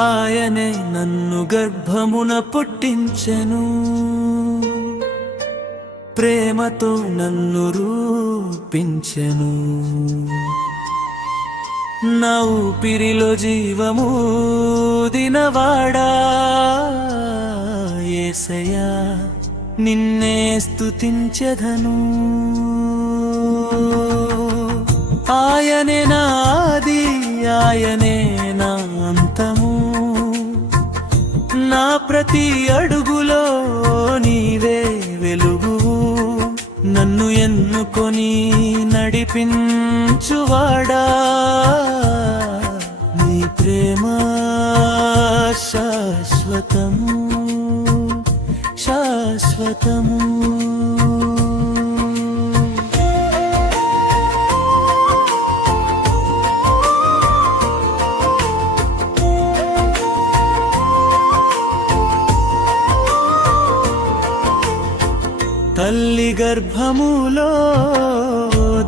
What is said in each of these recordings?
ఆయనే నన్ను గర్భమున పుట్టించెను, ప్రేమతో నన్ను రూపించెను. నా ఊపిరిలో జీవము దినవాడా యేసయ్యా, నిన్నే స్తుతించెదను. ఆయనే నా ఆది, ఆయనే నా అంతము, నా ప్రతి అడుగులో నీవే వెలుగు. నన్ను ఎన్నుకొని నడిపించువాడా, నీ ప్రేమ శాశ్వతము శాశ్వతము. తల్లి గర్భములో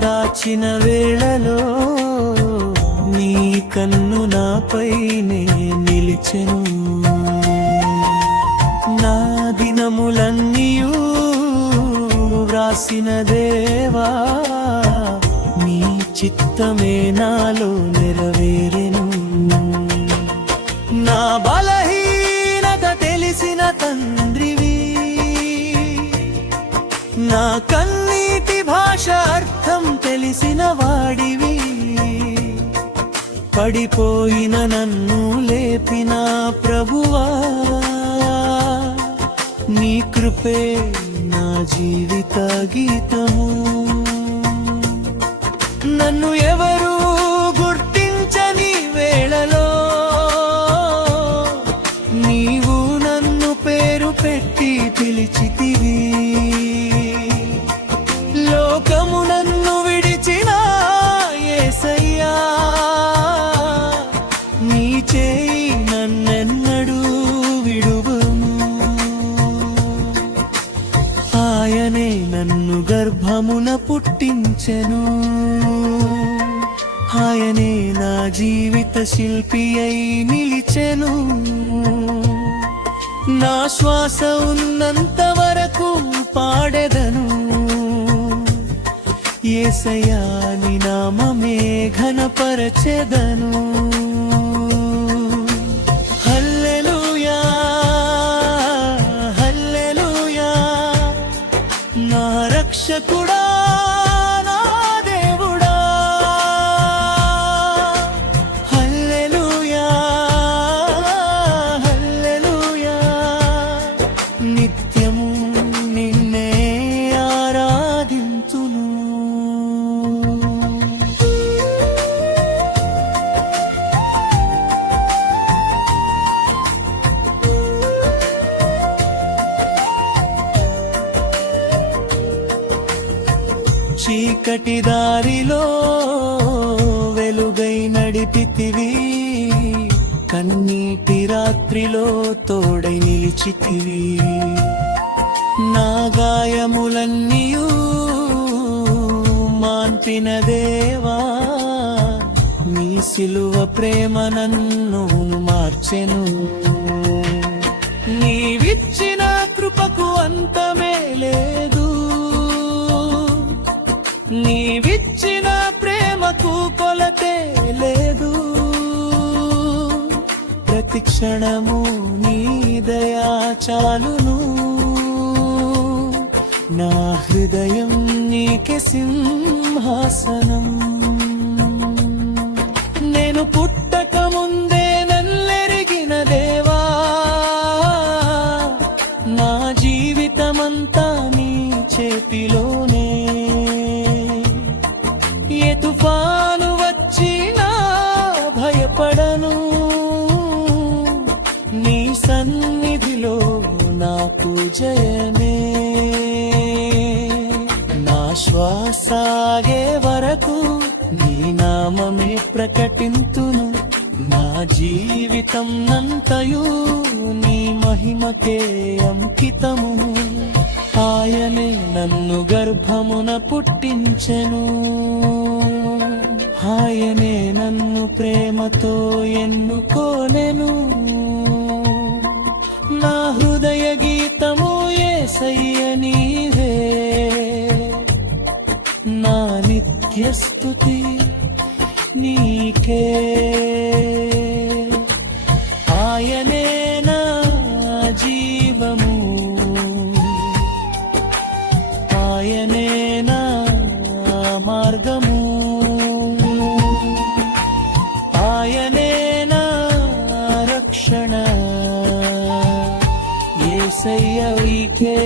దాచిన వేళలో నీ కన్ను నాపైనే నిలిచెను. నా దినములన్నీయూ వ్రాసిన దేవా, నీ చిత్తమే నాలో నెరవేరెను. నా బలహీనత తెలిసిన తండ్రివి, నా కన్నీటి భాష అర్థం తెలిసిన వాడివి. పడిపోయిన నన్ను లేపిన ప్రభువా, నీ కృపే నా జీవిత గీతము. నన్ను ఎవరు గుర్తించని వేళలో నీవు నన్ను పేరు పెట్టి పిలిచితివి. లోకము నన్ను విడిచిన యేసయ్యా, నీ చేయి నన్నెన్నడూ విడువను. ఆయనే నన్ను గర్భమున పుట్టించెను, ఆయనే నా జీవిత శిల్పి అయి నిలిచెను. నా శ్వాస ఉన్నంత వరకు పాడెదను, యేసయ్యా నీ నామమే ఘనపరచెదను. హల్లెలూయా హల్లెలూయా, నా రక్షకుడా నా దేవుడా. హల్లెలూయా హల్లెలూయా, నిత్యము నిన్నే ఆరాధింతును. చీకటి దారిలో వెలుగై నడిపితివి, కన్నీటి రాత్రిలో తోడై నిలిచితివి. నా గాయములన్నీయూ మాన్పిన దేవా, నీ సిలువ ప్రేమ నన్ను మార్చెను. నీవిచ్చిన కృపకు అంతమే లేదు, నీవిచ్చిన ప్రేమకు కొలతే లేదు. ప్రతి క్షణము నీ దయా చాలును, నా హృదయం నీకే సింహాసనం. నేను పుట్టక ముందే నన్నెరిగిన దేవా, నా జీవితమంతా నీ చేతిలోనే. ఏ తుఫాను వచ్చినా భయపడను, నీ సన్నిధిలో నాకు జయమే. నా శ్వాసాగే వరకు నీ నామమే ప్రకటింతును, నా జీవితం నంతయు నీ మహిమకే అంకితము. ఆయనే నన్ను గర్భమున పుట్టించెను, ఆయనే నన్ను ప్రేమతో ఎన్నుకోనెను. నా హృదయ గీతము యేసయ్య నీవే, నా నిత్య స్తుతి నీకే. ఆయనే నా జీవము, ఆయనే నా మార్గము, ఆయనే నా రక్షణ, యేసయ్య నీకే.